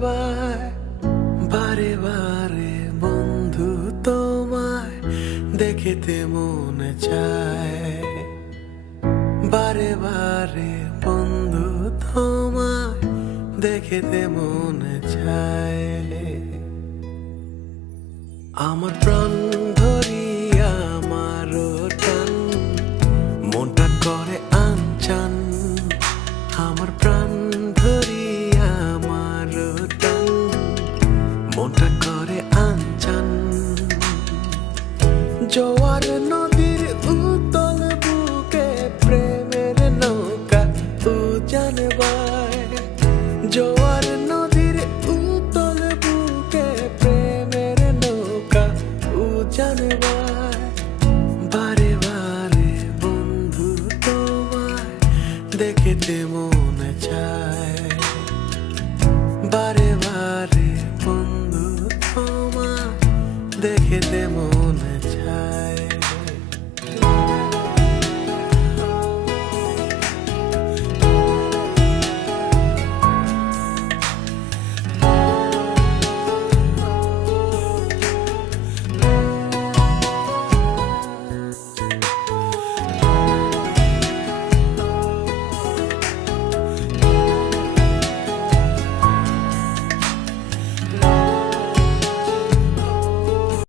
সেবায় বারে বারে বন্ধু তোমায় দেখেতে মন চায়। বারে বারে বন্ধু তোমায় দেখেতে মন চায়। আমার প্রাণ ধরিয়া আমারও টান, মনটা করে আনচান। মোটা করে আঞ্চন। জোয়ার নদীর উতল বুকে প্রেমের নৌকা উজান বায়। জোয়ার নদীর উতল বুকে প্রেমের নৌকা উ বায়। বারে বারে বন্ধু তোমায় দেখতে মন চায়। দেখে মনে।